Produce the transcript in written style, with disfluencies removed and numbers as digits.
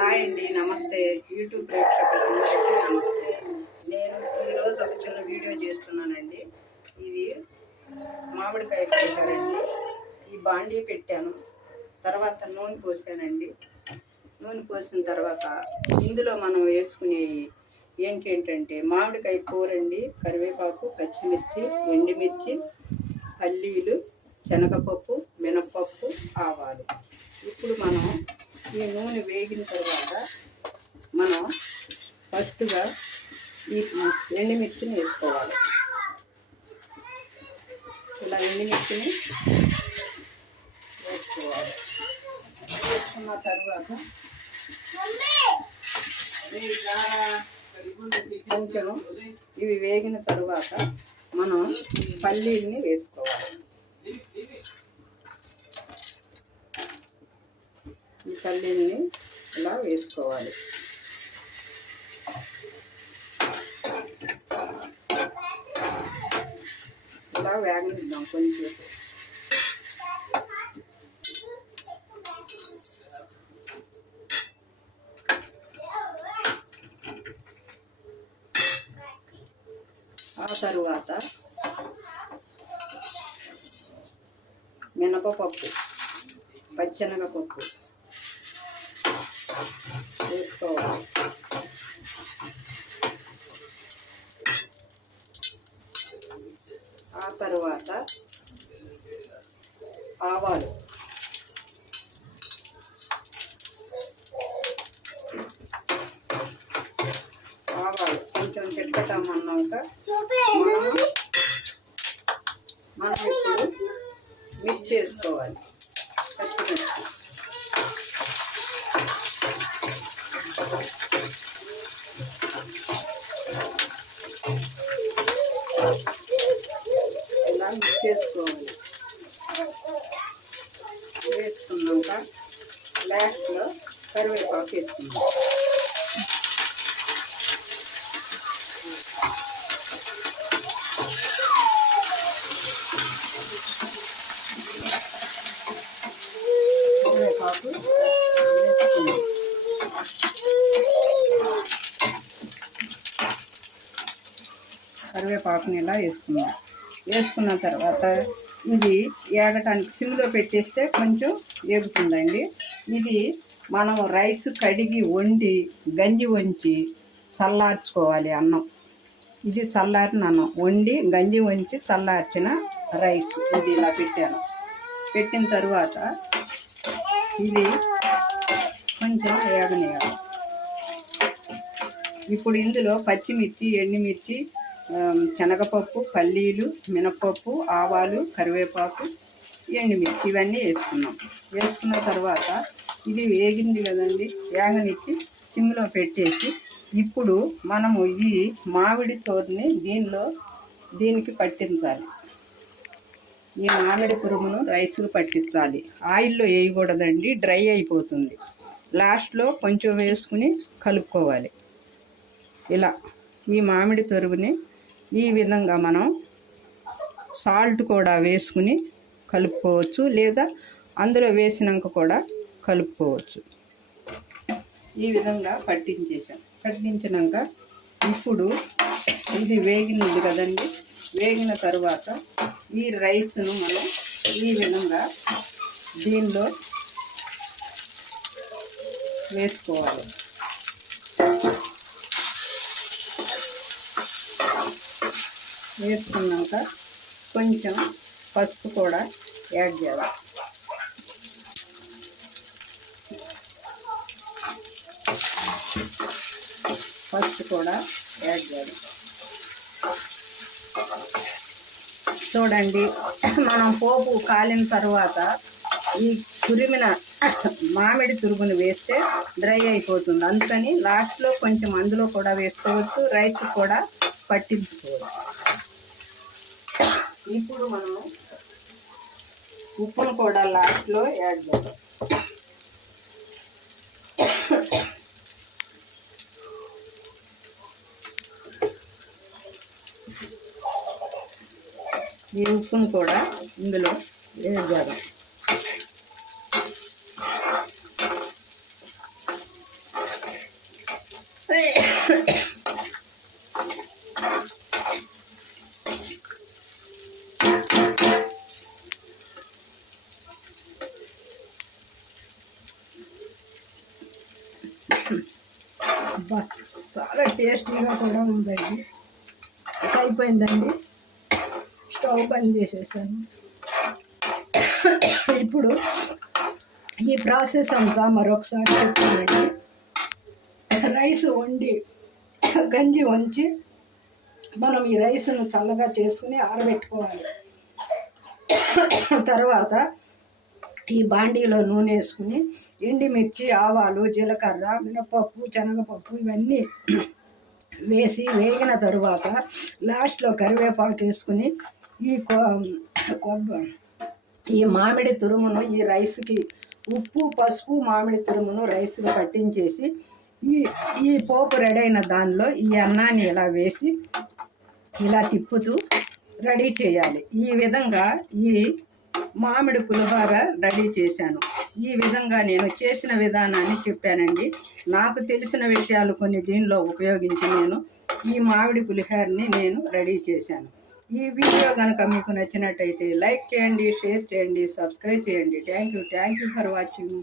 Hi అండి, నమస్తే. YouTube ప్రేక్షకులందరికీ నమస్తే. నేను ఈరోజు ఒక చిన్న వీడియో చేస్తున్నానండి. ఇది మామిడికాయ పెట్టారండి. ఈ బాండీ పెట్టాను, తర్వాత నూనె పోసానండి. నూనె పోసిన తర్వాత ఇందులో మనం వేసుకునేవి ఏంటంటే మామిడికాయ కూర అండి, కరివేపాకు, పచ్చిమిర్చి, ఎండుమిర్చి, పల్లీలు, శనగపప్పు, మినపప్పు, ఆవాలు. ఇప్పుడు మనం ఈ నూనె వేగిన తర్వాత మనం ఫస్ట్గా ఈ ఎండుమిర్చిని వేసుకోవాలి. ఇలా ఎండుమిర్చిని వేసుకోవాలి. వేసుకున్న తర్వాత కొంచెం ఇవి వేగిన తర్వాత మనం పల్లీల్ని వేసుకోవాలి. ఈ పల్లీల్ని ఇలా వేసుకోవాలి. ఇలా వేగనిద్దాం కొంచెం. ఆ తరువాత మినపపప్పు, పచ్చెనగపప్పు వేసుకోవాలి. ఆ తరువాత ఆవాలు, కొంచెం చిట్కటామన్నాక మనం ఇప్పుడు మిక్స్ చేసుకోవాలి. పచ్చిమిర్చి ఇలా మిక్స్ చేసుకోవాలి. వేసుకున్నాక లాస్ట్లో కరివేపాకు వేసుకున్నాం. కరివేపాకు వేసుకున్నాం. కరివేపాకుని ఇలా వేసుకున్నాం. వేసుకున్న తర్వాత ఇది ఏగటానికి సిమ్లో పెట్టేస్తే కొంచెం ఏగుతుందండి. ఇది మనం రైస్ కడిగి వండి గంజి వంచి చల్లార్చుకోవాలి. అన్నం ఇది చల్లారిన అన్నం వండి గంజి వంచి చల్లార్చిన రైస్ ఇది ఇలా పెట్టాను. పెట్టిన తర్వాత ఇది కొంచెం ఏగనేయాలి. ఇప్పుడు ఇందులో పచ్చిమిర్చి, ఎండుమిర్చి, శనగపప్పు, పల్లీలు, మినపప్పు, ఆవాలు, కరివేపాకు, ఎండుమిర్చి ఇవన్నీ వేసుకున్నాం. వేసుకున్న తర్వాత ఇది వేగింది కదండి, వేగనిచ్చి సిమ్లో పెట్టేసి ఇప్పుడు మనము ఈ మామిడి తోటని దీనికి పట్టించాలి. ఈ మామిడి తురుమును రైస్కు పట్టించాలి. ఆయిల్లో వేయకూడదండి, డ్రై అయిపోతుంది. లాస్ట్లో కొంచెం వేసుకుని కలుపుకోవాలి. ఇలా ఈ మామిడి తురుగుని ఈ విధంగా మనం సాల్ట్ కూడా వేసుకుని కలుపుకోవచ్చు, లేదా అందులో వేసినాక కూడా కలుపుకోవచ్చు. ఈ విధంగా పట్టించినాక ఇప్పుడు ఇది వేగినది కదండి. వేగిన తర్వాత ఈ రైస్ను మనం ఈ విధంగా దీనిలో వేసుకోవాలి. వేసుకున్నాక కొంచెం పసుపు కూడా యాడ్ చేయాలి. చూడండి, మనం పోపు కాలిన తర్వాత ఈ తురిమిన మామిడి తురుగును వేస్తే డ్రై అయిపోతుంది. అందుకని లాస్ట్లో కొంచెం అందులో కూడా వేసుకోవచ్చు, రైస్ కూడా పట్టించుకోవచ్చు. ఇప్పుడు మనం ఉప్పును కూడా లాస్ట్లో యాడ్ చేద్దాం. ఈ ఉప్పును కూడా ఇందులో వేద్దాం. చాలా టేస్టీగా కూడా ఉందండి. అయిపోయిందండి, స్టవ్ బంద్ చేసేసాను. ఇప్పుడు ఈ ప్రాసెస్ అంతా మరొకసారి చెప్తానండి. రైస్ వండి గంజి వంచి మనం ఈ రైస్ను చల్లగా చేసుకుని ఆరబెట్టుకోవాలి. తర్వాత ఈ బాండీలో నూనె వేసుకుని ఎండుమిర్చి, ఆవాలు, జీలకర్ర, మినపప్పు, శనగపప్పు ఇవన్నీ వేసి వేగిన తరువాత లాస్ట్లో కరివేపాకు వేసుకుని ఈ మామిడి తురుమును ఈ రైస్కి ఉప్పు, పసుపు, మామిడి తురుమును రైస్కి పట్టించేసి ఈ పోపు రెడీ అయిన దానిలో ఈ అన్నాన్ని ఇలా వేసి ఇలా తిప్పుతూ రెడీ చేయాలి. ఈ విధంగా ఈ మామిడి పులిహోర రెడీ చేశాను. ఈ విధంగా నేను చేసిన విధానాన్ని చెప్పానండి. నాకు తెలిసిన విషయాలు కొన్ని దీనిలో ఉపయోగించి నేను ఈ మామిడి పులిహోరని నేను రెడీ చేశాను. ఈ వీడియో కనుక మీకు నచ్చినట్టయితే లైక్ చేయండి, షేర్ చేయండి, సబ్స్క్రైబ్ చేయండి. Thank you for watching.